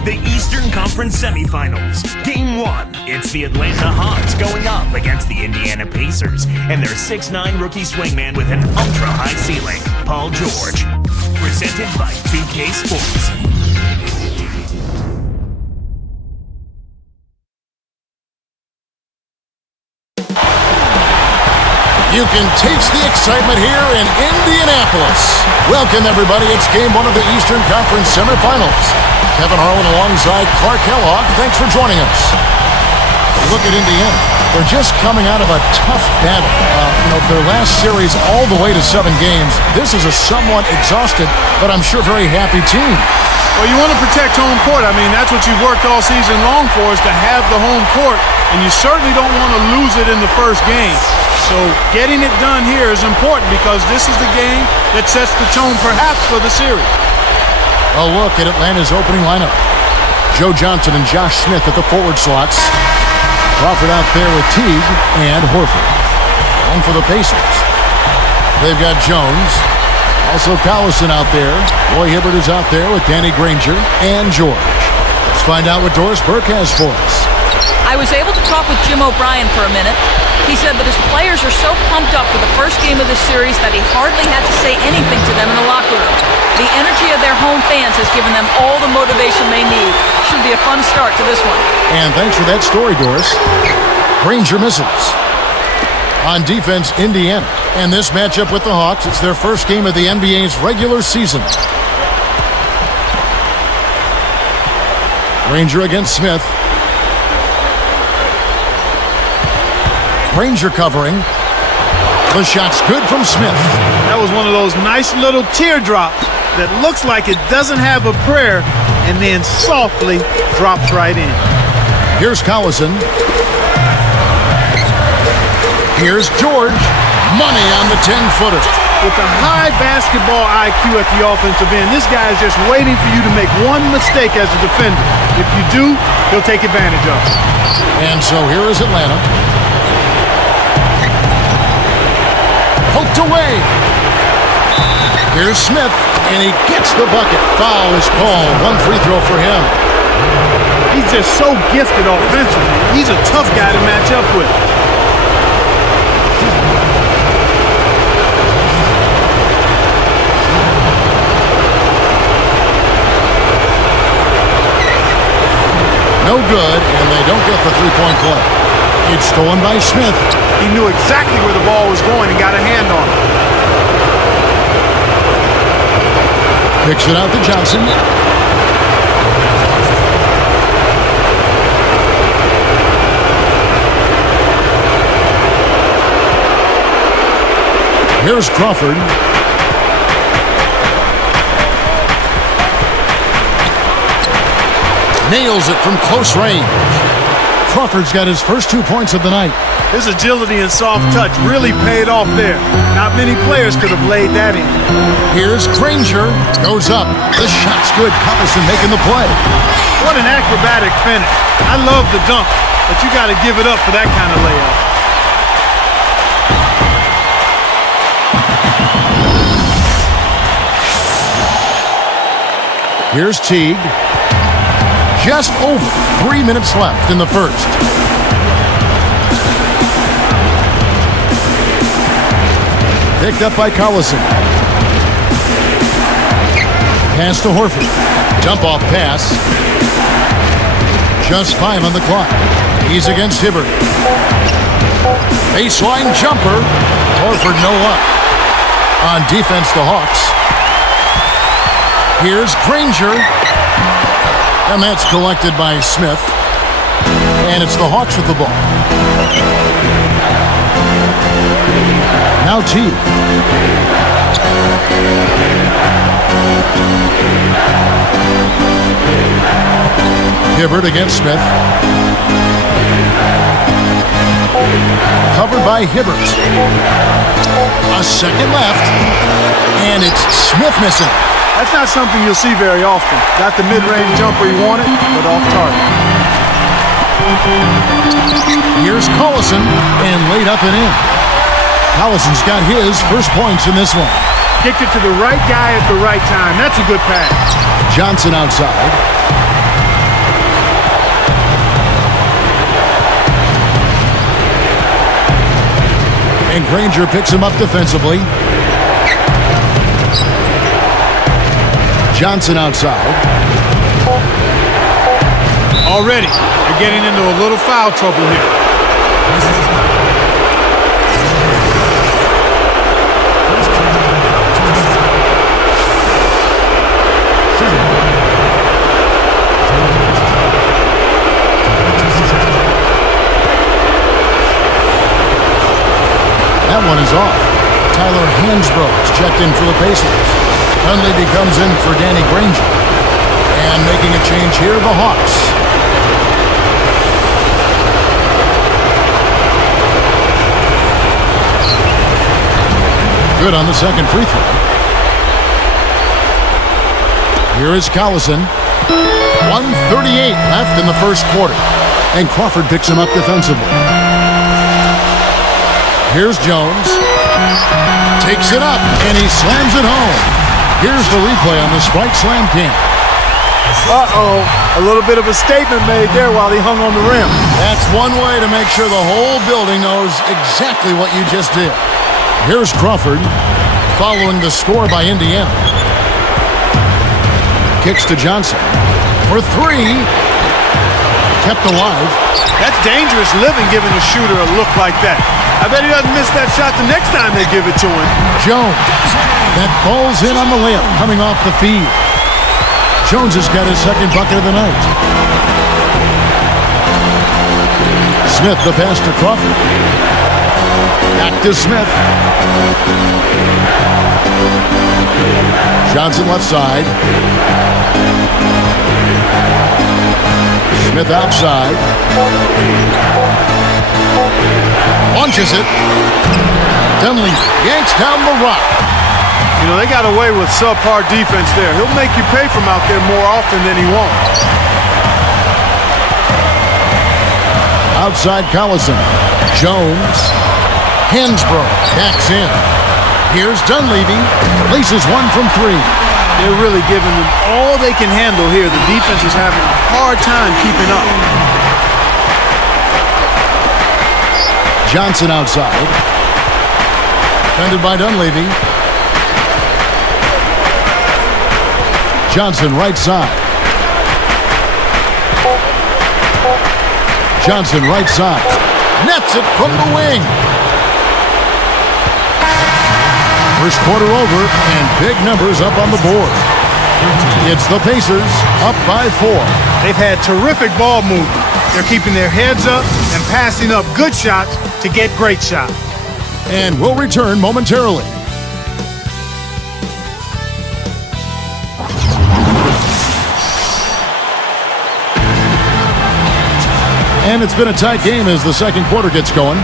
The Eastern Conference Semifinals. Game 1. It's the Atlanta Hawks going up against the Indiana Pacers and their 6'9 rookie swingman with an ultra-high ceiling, Paul George. Presented by 2K Sports. You can taste the excitement here in Indianapolis. Welcome, everybody. It's game 1 of the Eastern Conference Semifinals. Kevin Harlan alongside Clark Kellogg. Thanks for joining us. Look at Indiana. They're just coming out of a tough battle. Their last series all the way to 7 games. This is a somewhat exhausted, but I'm sure very happy team. Well, you want to protect home court. I mean, that's what you've worked all season long for, is to have the home court, and you certainly don't want to lose it in the first game. So getting it done here is important because this is the game that sets the tone perhaps for the series. A look at Atlanta's opening lineup. Joe Johnson and Josh Smith at the forward slots. Crawford out there with Teague and Horford. One for the Pacers. They've got Jones. Also Collison out there. Roy Hibbert is out there with Danny Granger and George. Let's find out what Doris Burke has for us. I was able to talk with Jim O'Brien for a minute. He said that his players are so pumped up for the first game of the series that he hardly had to say anything to them in the locker room. The energy of their home fans has given them all the motivation they need. Should be a fun start to this one. And thanks for that story, Doris. Granger misses. On defense, Indiana. And this matchup with the Hawks, it's their first game of the NBA's regular season. Granger against Smith. Granger covering. The shot's good from Smith. That was one of those nice little teardrops that looks like it doesn't have a prayer and then softly drops right in. Here's Collison. Here's George. Money on the 10-footer. With a high basketball IQ at the offensive end, this guy is just waiting for you to make one mistake as a defender. If you do, he'll take advantage of it. And so here is Atlanta. Poked away. Here's Smith, and he gets the bucket. Foul is called. One free throw for him. He's just so gifted offensively. He's a tough guy to match up with. No good, and they don't get the three-point play. It's stolen by Smith. He knew exactly where the ball was going and got a hand on it. Kicks it out to Johnson. Here's Crawford. Nails it from close range. Crawford's got his first 2 points of the night. His agility and soft touch really paid off there. Not many players could have laid that in. Here's Granger. Goes up. The shot's good. Collison making the play. What an acrobatic finish. I love the dunk, but you got to give it up for that kind of layup. Here's Teague. Just over 3 minutes left in the first. Picked up by Collison. Pass to Horford. Dump-off pass. Just 5 on the clock. He's against Hibbert. Baseline jumper. Horford no luck. On defense, the Hawks. Here's Granger. And that's collected by Smith. And it's the Hawks with the ball. Now Teague. Hibbert against Smith. Covered by Hibbert. A second left. And it's Smith missing. That's not something you'll see very often. Got the mid-range jumper he wanted, but off target. Here's Collison, and laid up and in. Collison's got his first points in this one. Kicked it to the right guy at the right time. That's a good pass. Johnson outside. And Granger picks him up defensively. Johnson outside. Already, they're getting into a little foul trouble here. That one is off. Tyler Hansbrough's checked in for the Pacers. Dunleavy comes in for Danny Granger. And making a change here, the Hawks. Good on the second free throw. Here is Collison. 1:38 left in the first quarter. And Crawford picks him up defensively. Here's Jones. Takes it up, and he slams it home. Here's the replay on the Strike Slam King. Uh-oh, a little bit of a statement made there while he hung on the rim. That's one way to make sure the whole building knows exactly what you just did. Here's Crawford, following the score by Indiana. Kicks to Johnson. For three. Kept alive. That's dangerous living, giving a shooter a look like that. I bet he doesn't miss that shot the next time they give it to him. Jones. That ball's in on the layup, coming off the feed. Jones has got his second bucket of the night. Smith, the pass to Crawford. Back to Smith. Johnson left side. Smith outside. Launches it. Dunleavy yanks down the rock. You know, they got away with subpar defense there. He'll make you pay from out there more often than he won't. Outside Collison. Jones. Hansbrough backs in. Here's Dunleavy. Places one from three. They're really giving them all they can handle here. The defense is having a hard time keeping up. Johnson outside. Defended by Dunleavy. Johnson right side. Johnson right side. Nets it from the wing. First quarter over, and big numbers up on the board. It's the Pacers up by 4. They've had terrific ball movement. They're keeping their heads up and passing up good shots to get great shots. And we'll return momentarily. And it's been a tight game as the second quarter gets going.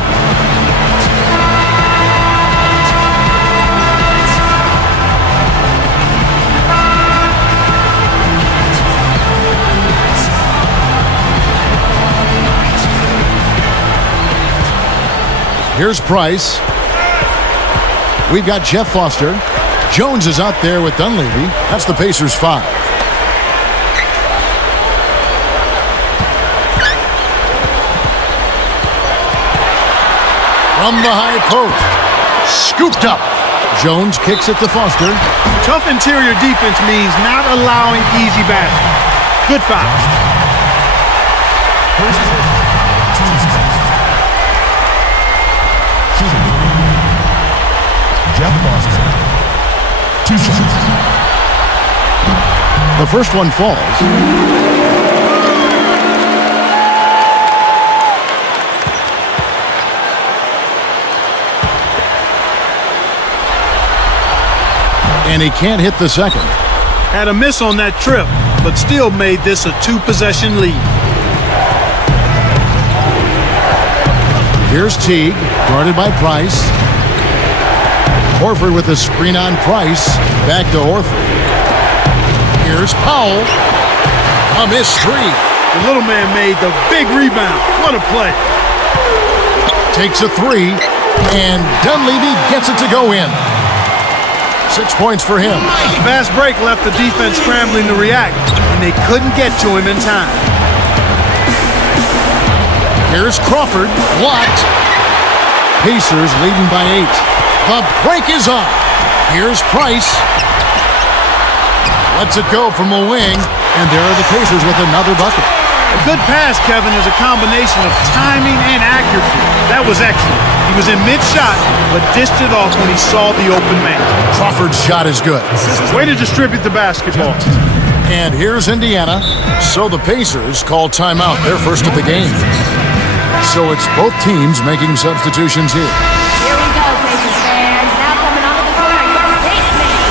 Here's Price. We've got Jeff Foster. Jones is out there with Dunleavy. That's the Pacers 5. From the high post. Scooped up. Jones kicks it to Foster. Tough interior defense means not allowing easy baskets. Good foul. Jeff Foster. 2 shots. The first one falls. And he can't hit the second. Had a miss on that trip, but still made this a 2-possession lead. Here's Teague, guarded by Price. Horford with the screen on Price. Back to Horford. Here's Powell. A missed three. The little man made the big rebound. What a play. Takes a three, and Dunleavy gets it to go in. 6 points for him. The fast break left the defense scrambling to react, and they couldn't get to him in time. Here's Crawford. Blocked. Pacers leading by 8. The break is on. Here's Price. Lets it go from the wing, and there are the Pacers with another bucket. A good pass, Kevin, is a combination of timing and accuracy. That was excellent. He was in mid-shot, but dished it off when he saw the open man. Crawford's shot is good. Way to distribute the basketball. And here's Indiana. So the Pacers call timeout, their first of the game. So it's both teams making substitutions here. Here we go, Pacers fans. Now coming onto the court are your pace man.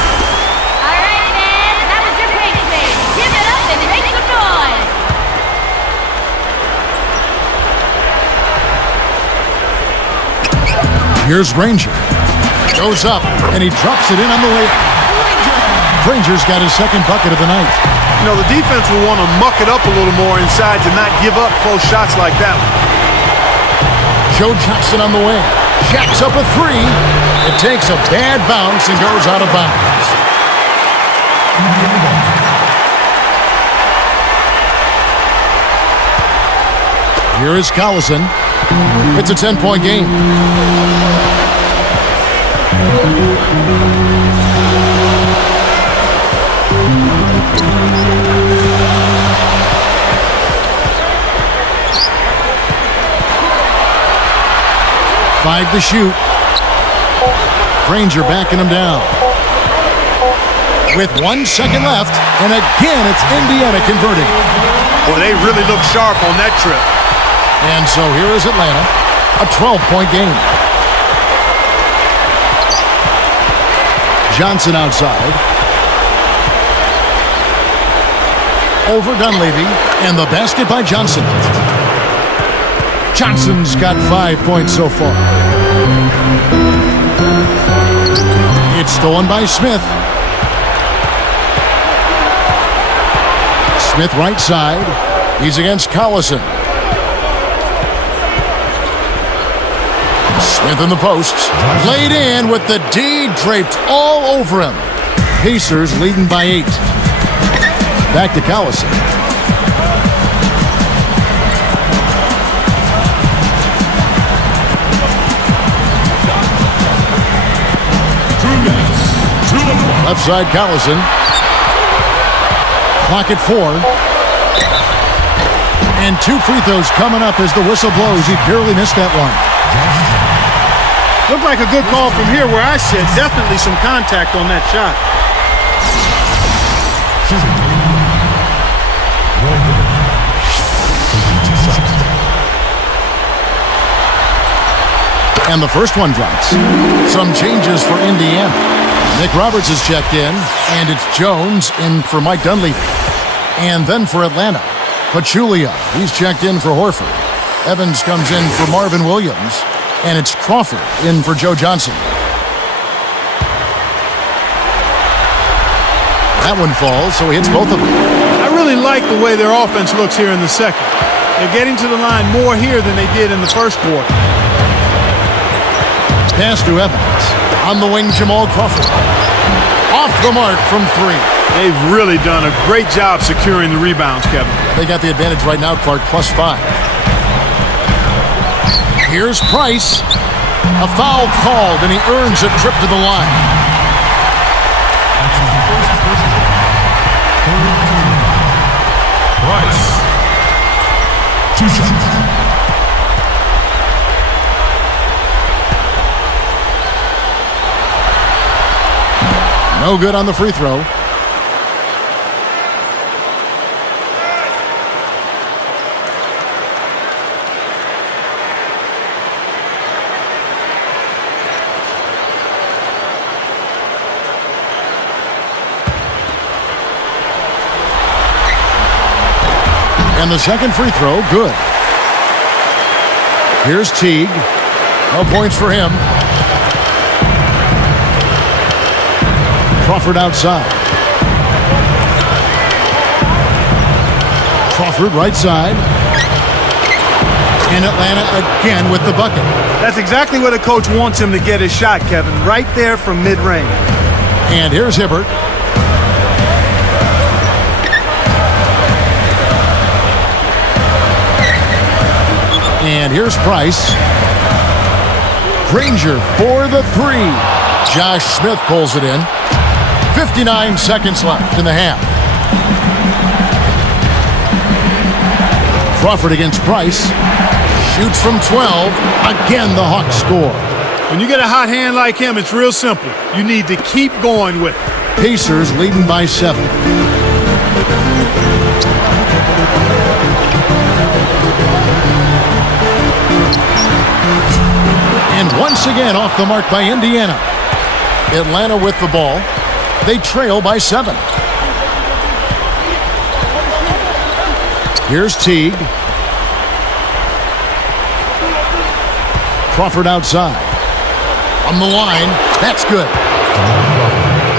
All right, fans, that was your pace man. Give it up and make some noise. Here's Granger. Goes up, and he drops it in on the layup. Granger's got his second bucket of the night. You know, the defense will want to muck it up a little more inside to not give up close shots like that one. Joe Johnson on the wing. Jacks up a three. It takes a bad bounce and goes out of bounds. Here is Collison. It's a 10-point game. Five to shoot. Granger backing him down. With 1 second left, and again it's Indiana converting. Boy, they really look sharp on that trip. And so here is Atlanta, a 12-point game. Johnson outside. Over Dunleavy, and the basket by Johnson. Johnson's got 5 points so far. It's stolen by Smith. Smith right side. He's against Collison. Smith in the posts. Laid in with the D draped all over him. Pacers leading by 8. Back to Collison. Left side, Collison. Clock at 4. And 2 free throws coming up as the whistle blows. He barely missed that one. Looked like a good call from here where I sit. Definitely some contact on that shot. And the first one drops. Some changes for Indiana. Nick Roberts is checked in, and it's Jones in for Mike Dunleavy. And then for Atlanta, Pachulia. He's checked in for Horford. Evans comes in for Marvin Williams, and it's Crawford in for Joe Johnson. That one falls, so he hits both of them. I really like the way their offense looks here in the second. They're getting to the line more here than they did in the first quarter. Pass to Evans. On the wing, Jamal Crawford. Off the mark from 3. They've really done a great job securing the rebounds, Kevin. They got the advantage right now, Clark, +5. Here's Price. A foul called, and he earns a trip to the line. Price. 2 shots. No good on the free throw. And the second free throw, good. Here's Teague. No points for him. Crawford outside. Crawford right side. And Atlanta again with the bucket. That's exactly what a coach wants him to get his shot, Kevin. Right there from mid-range. And here's Hibbert. And here's Price. Granger for the three. Josh Smith pulls it in. 59 seconds left in the half. Crawford against Price. Shoots from 12. Again, the Hawks score. When you get a hot hand like him, it's real simple. You need to keep going with it. Pacers leading by 7. And once again off the mark by Indiana. Atlanta with the ball. They trail by 7. Here's Teague. Crawford outside. On the line. That's good.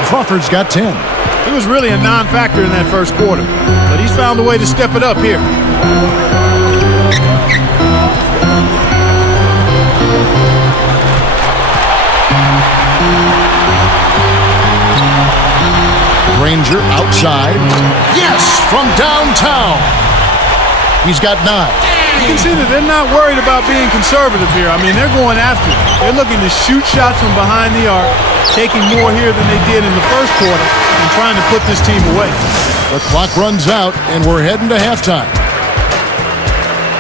Crawford's got 10. He was really a non-factor in that first quarter, but he's found a way to step it up here. Granger outside. Yes, from downtown. He's got 9. You can see that they're not worried about being conservative here. I mean, they're going after it. They're looking to shoot shots from behind the arc, taking more here than they did in the first quarter, and trying to put this team away. The clock runs out, and we're heading to halftime.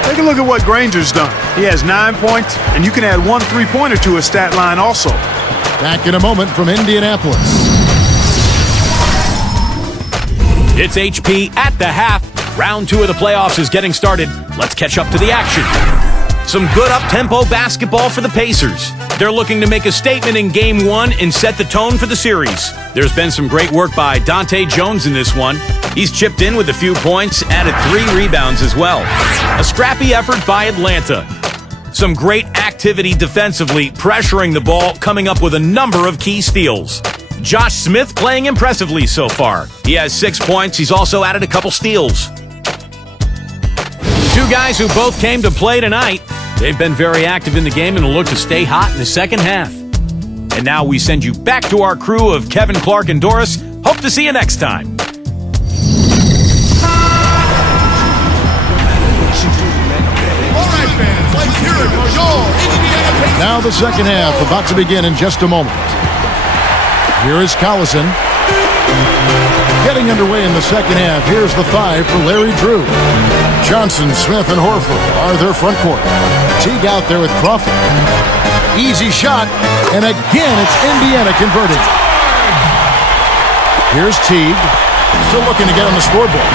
Take a look at what Granger's done. He has 9 points, and you can add 1 3-pointer to his stat line also. Back in a moment from Indianapolis. It's HP at the half. Round 2 of the playoffs is getting started. Let's catch up to the action. Some good up-tempo basketball for the Pacers. They're looking to make a statement in Game 1 and set the tone for the series. There's been some great work by Dante Jones in this one. He's chipped in with a few points, added 3 rebounds as well. A scrappy effort by Atlanta. Some great activity defensively, pressuring the ball, coming up with a number of key steals. Josh Smith playing impressively so far. He has 6 points. He's also added a couple steals. 2 guys who both came to play tonight. They've been very active in the game and will look to stay hot in the second half. And now we send you back to our crew of Kevin, Clark, and Doris. Hope to see you next time. Now the second half about to begin in just a moment. Here is Collison. Getting underway in the second half. Here's the 5 for Larry Drew. Johnson, Smith, and Horford are their front court. Teague out there with Crawford. Easy shot, and again it's Indiana converting. Here's Teague. Still looking to get on the scoreboard.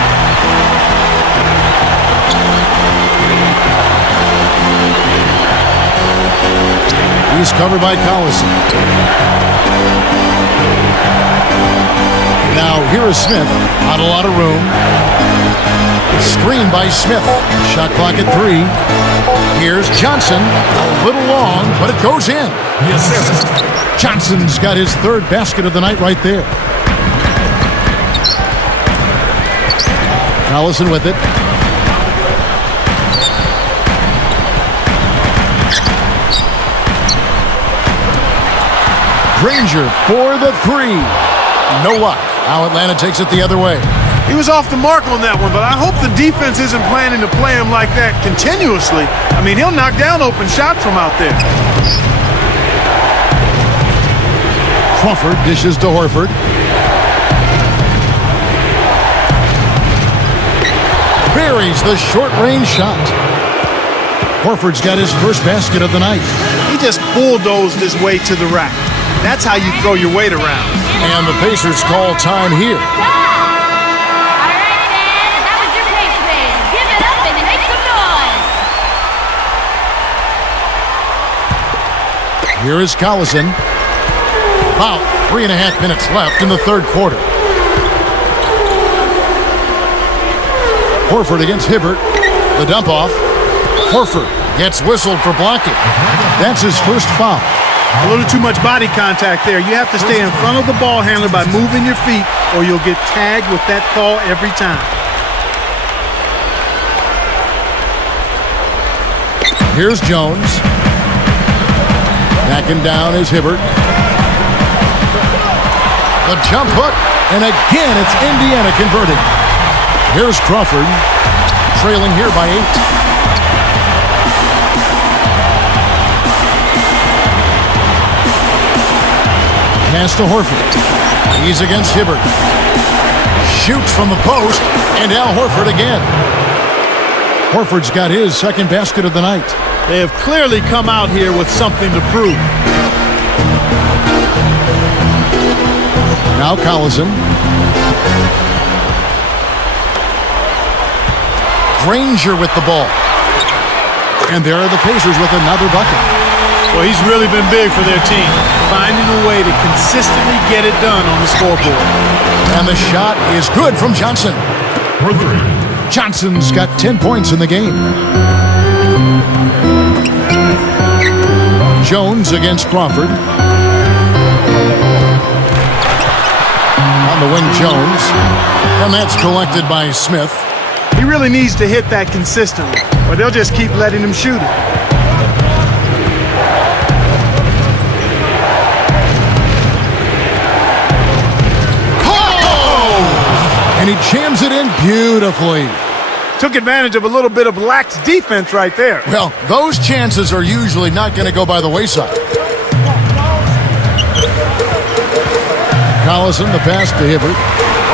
He's covered by Collison. Now here is Smith. Not a lot of room. Screen by Smith. Shot clock at 3. Here's Johnson. A little long, but it goes in. Yes, sir. Johnson's got his 3rd basket of the night right there. Collison with it. Granger for the 3. No luck. Now Atlanta takes it the other way. He was off the mark on that one, but I hope the defense isn't planning to play him like that continuously. I mean, he'll knock down open shots from out there. Crawford dishes to Horford. Buries the short-range shot. Horford's got his 1st basket of the night. He just bulldozed his way to the rack. That's how you throw your weight around. And the Pacers call time here. Here is Collison. About 3.5 minutes left in the 3rd quarter. Horford against Hibbert. The dump off. Horford gets whistled for blocking. That's his 1st foul. A little too much body contact there. You have to stay in front of the ball handler by moving your feet, or you'll get tagged with that call every time. Here's Jones. Backing down is Hibbert. The jump hook, and again it's Indiana converting. Here's Crawford, trailing here by 8. Pass to Horford. He's against Hibbert. Shoots from the post, and Al Horford again. Horford's got his second basket of the night. They have clearly come out here with something to prove. Now Collison. Granger with the ball. And there are the Pacers with another bucket. Well, he's really been big for their team, finding a way to consistently get it done on the scoreboard. And the shot is good from Johnson. Johnson's got 10 points in the game. Jones against Crawford. On the wing, Jones. And that's collected by Smith. He really needs to hit that consistently, or they'll just keep letting him shoot it. And he jams it in beautifully. Took advantage of a little bit of lax defense right there. Well, those chances are usually not going to go by the wayside. Collison, the pass to Hibbert.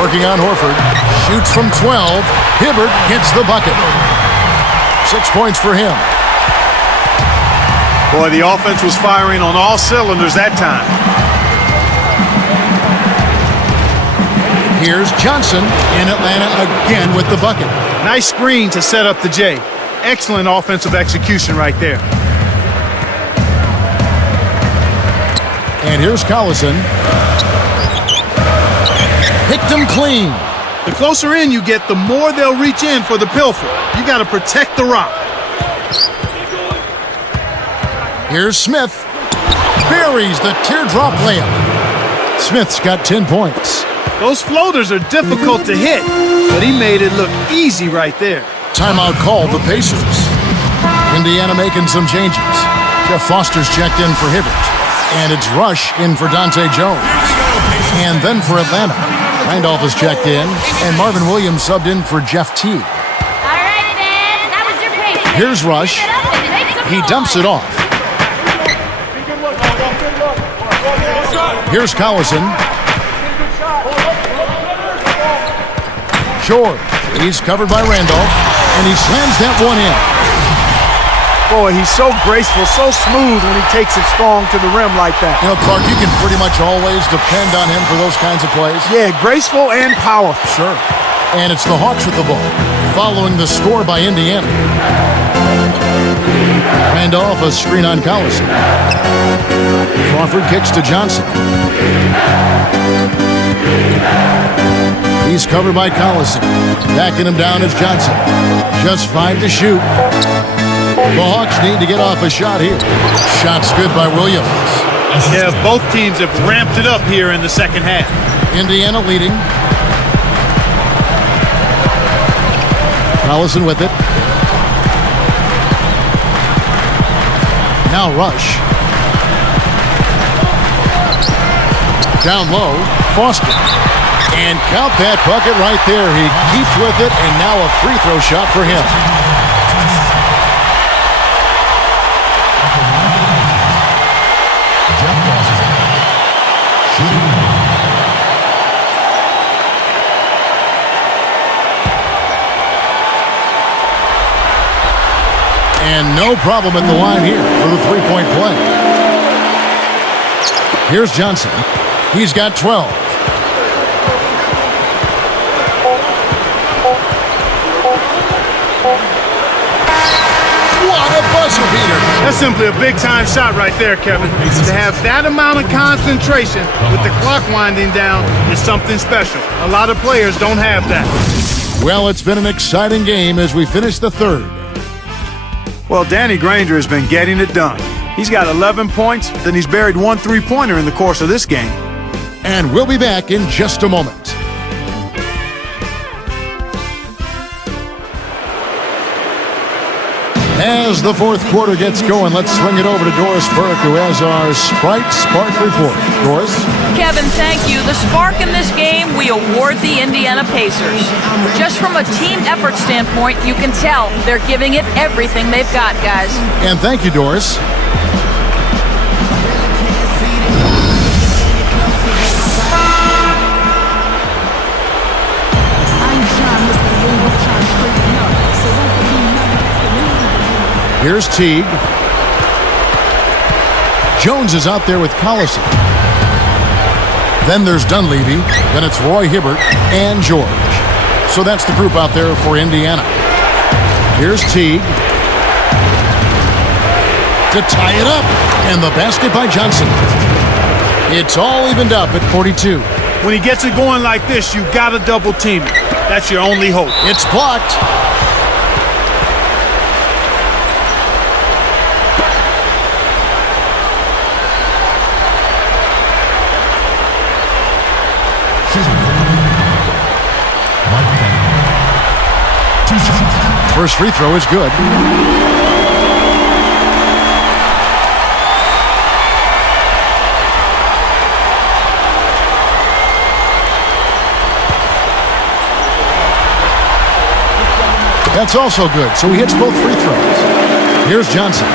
Working on Horford. Shoots from 12. Hibbert gets the bucket. 6 points for him. Boy, the offense was firing on all cylinders that time. Here's Johnson in Atlanta again with the bucket. Nice screen to set up the J. Excellent offensive execution right there. And here's Collison. Picked him clean. The closer in you get, the more they'll reach in for the pilfer. You got to protect the rock. Here's Smith. Buries the teardrop layup. Smith's got 10 points. Those floaters are difficult to hit, but he made it look easy right there. Timeout called the Pacers. Indiana making some changes. Jeff Foster's checked in for Hibbert. And it's Rush in for Dante Jones. And then for Atlanta, Randolph is checked in, and Marvin Williams subbed in for Jeff Teague. All right, fans, that was your pace. Here's Rush. He dumps it off. Here's Collison. George. He's covered by Randolph, and he slams that one in. Boy, he's so graceful, so smooth when he takes it strong to the rim like that. You know, Clark, you can pretty much always depend on him for those kinds of plays. Yeah, graceful and powerful. Sure. And it's the Hawks with the ball, following the score by Indiana. Randolph, a screen on Collison. Crawford kicks to Johnson. He's covered by Collison. Backing him down is Johnson. Just 5 to shoot. The Hawks need to get off a shot here. Shot's good by Williams. Yeah, both teams have ramped it up here in the second half. Indiana leading. Collison with it. Now Rush. Down low, Foster. And count that bucket right there. He keeps with it, and now a free throw shot for him. And no problem at the line here for the three-point play. Here's Johnson. He's got 12. What a buzzer beater. That's simply a big-time shot right there, Kevin. To have that amount of concentration with the clock winding down is something special. A lot of players don't have that. Well, it's been an exciting game as we finish the third. Well, Danny Granger has been getting it done. He's got 11 points, then he's buried 1 3-pointer in the course of this game. And we'll be back in just a moment. As the fourth quarter gets going, let's swing it over to Doris Burke, who has our Sprite Spark report. Doris? Kevin, thank you. The spark in this game, we award the Indiana Pacers. Just from a team effort standpoint, you can tell they're giving it everything they've got, guys. And thank you, Doris. Here's Teague. Jones is out there with Collison. Then there's Dunleavy. Then it's Roy Hibbert and George. So that's the group out there for Indiana. Here's Teague to tie it up. And the basket by Johnson. It's all evened up at 42. When he gets it going like this, you got to double team it. That's your only hope. It's blocked. First free throw is good. That's also good, so he hits both free throws. Here's Johnson.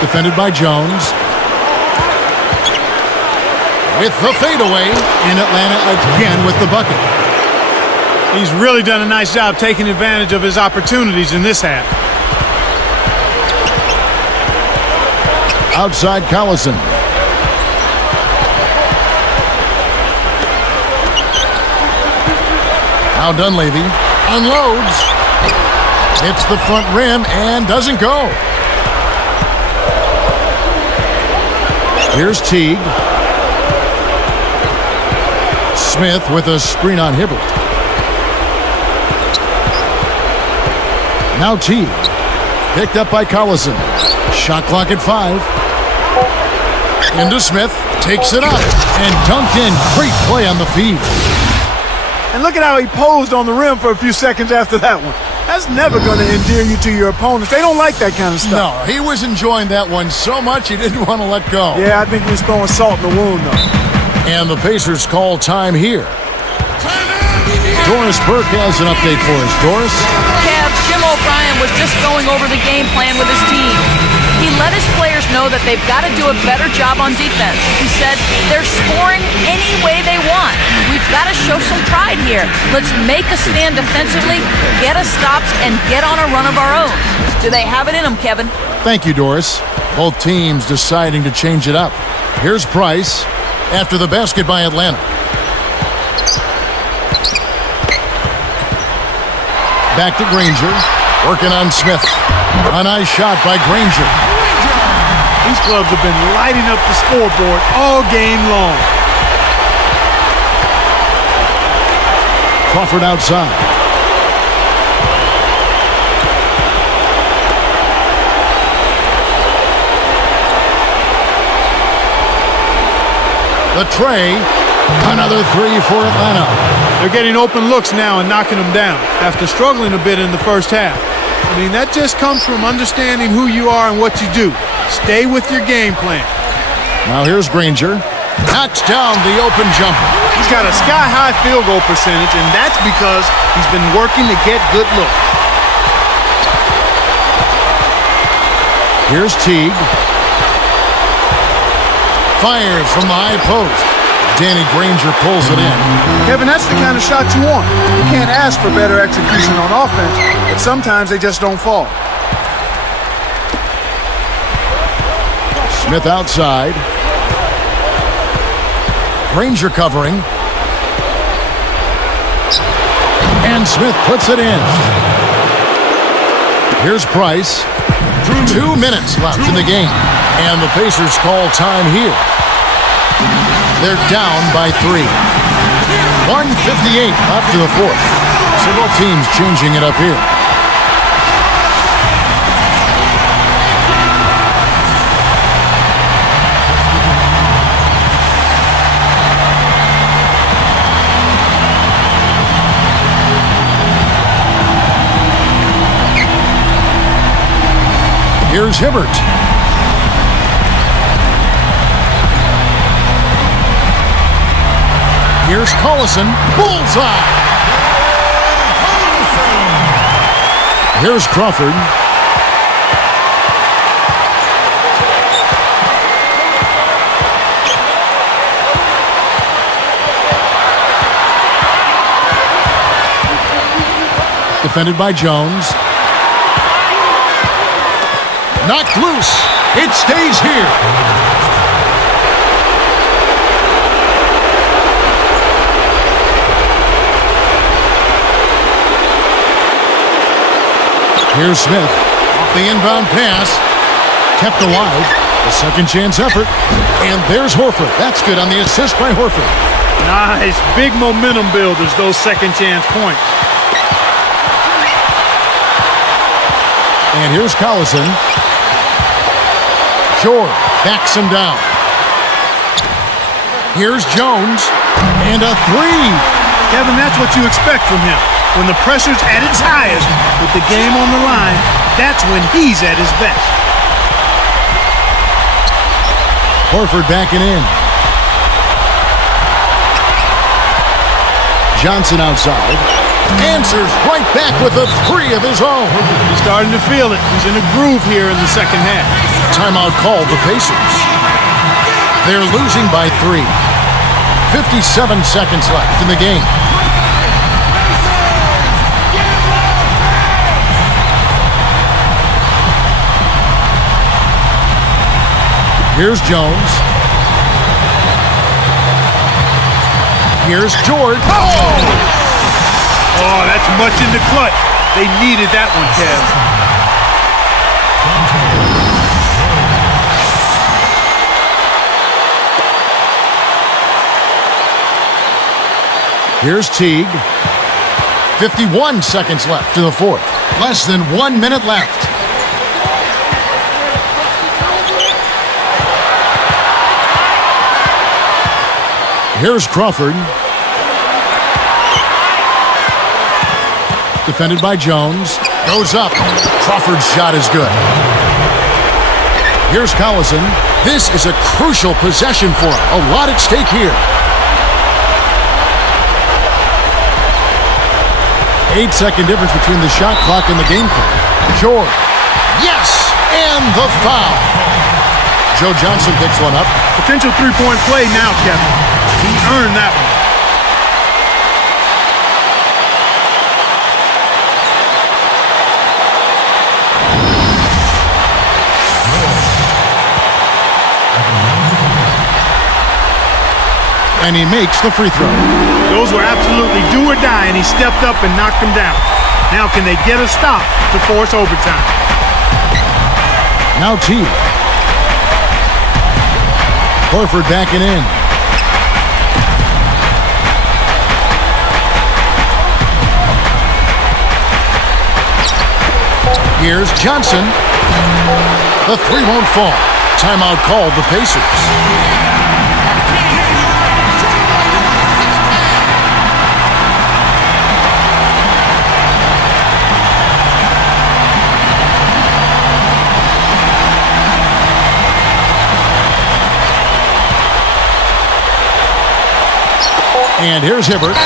Defended by Jones. With the fadeaway, and Atlanta again with the bucket. He's really done a nice job taking advantage of his opportunities in this half. Outside Collison. Now Dunleavy unloads. Hits the front rim and doesn't go. Here's Teague. Smith with a screen on Hibbert. Now Teague. Picked up by Collison. Shot clock at 5. Into Smith. Takes it up. And dunked in. Great play on the feed. And look at how he posed on the rim for a few seconds after that one. That's never going to endear you to your opponents. They don't like that kind of stuff. No, he was enjoying that one so much he didn't want to let go. Yeah, I think he was throwing salt in the wound, though. And the Pacers call time here. Doris Burke has an update for us. Doris? Kev, Jim O'Brien was just going over the game plan with his team. He let his players know that they've got to do a better job on defense. He said they're scoring any way they want. We've got to show some pride here. Let's make a stand defensively, get us stops, and get on a run of our own. Do they have it in them, Kevin? Thank you, Doris. Both teams deciding to change it up. Here's Price after the basket by Atlanta. Back to Granger. Working on Smith. A nice shot by Granger. These clubs have been lighting up the scoreboard all game long. Crawford outside. The tray. Another three for Atlanta. They're getting open looks now and knocking them down after struggling a bit in the first half. I mean, that just comes from understanding who you are and what you do. Stay with your game plan. Now here's Granger. Knocks down the open jumper. He's got a sky-high field goal percentage, and that's because he's been working to get good looks. Here's Teague. Fires from the high post. Danny Granger pulls it in. Kevin, that's the kind of shot you want. You can't ask for better execution on offense, but sometimes they just don't fall. Smith outside. Granger covering. And Smith puts it in. Here's Price. 2 minutes left in the game. And the Pacers call time here. They're down by 3. 1:58 after the fourth. Several teams changing it up here. Here's Hibbert. Here's Collison. Bullseye! Here's Crawford. Defended by Jones. Knocked loose. It stays here. Here's Smith. Off the inbound pass. Kept alive. A second chance effort. And there's Horford. That's good on the assist by Horford. Nice. Big momentum builders, those second chance points. And here's Collison. George backs him down. Here's Jones. And a three. Kevin, that's what you expect from him. When the pressure's at its highest, with the game on the line, that's when he's at his best. Horford backing in. Johnson outside. Answers right back with a three of his own. He's starting to feel it. He's in a groove here in the second half. Timeout called the Pacers. They're losing by 3. 57 seconds left in the game. Here's Jones. Here's George. Oh, that's much in the clutch. They needed that one, Kev. Here's Teague. 51 seconds left in the fourth. Less than 1 minute left. Here's Crawford. Defended by Jones. Goes up. Crawford's shot is good. Here's Collison. This is a crucial possession for him. A lot at stake here. 8-second difference between the shot clock and the game clock. George. Yes! And the foul. Joe Johnson picks one up. Potential three-point play now, Kevin. He earned that one. And he makes the free throw. Those were absolutely do or die, and he stepped up and knocked them down. Now can they get a stop to force overtime? Now Teague. Horford backing in. Here's Johnson. The three won't fall. Timeout called the Pacers. And here's Hibbert.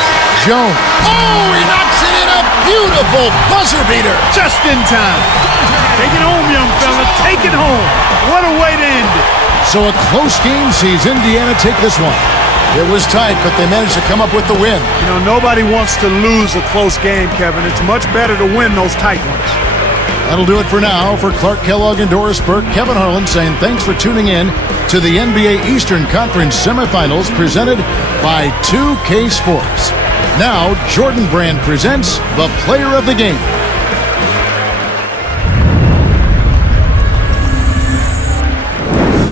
Jones. Oh, he knocks it in. A beautiful buzzer beater. Just in time. Take it home, young fella. Take it home. What a way to end it. So a close game sees Indiana take this one. It was tight, but they managed to come up with the win. You know, nobody wants to lose a close game, Kevin. It's much better to win those tight ones. That'll do it for now. For Clark Kellogg and Doris Burke, Kevin Harlan saying thanks for tuning in to the NBA Eastern Conference semifinals presented by 2K Sports. Now, Jordan Brand presents the Player of the Game.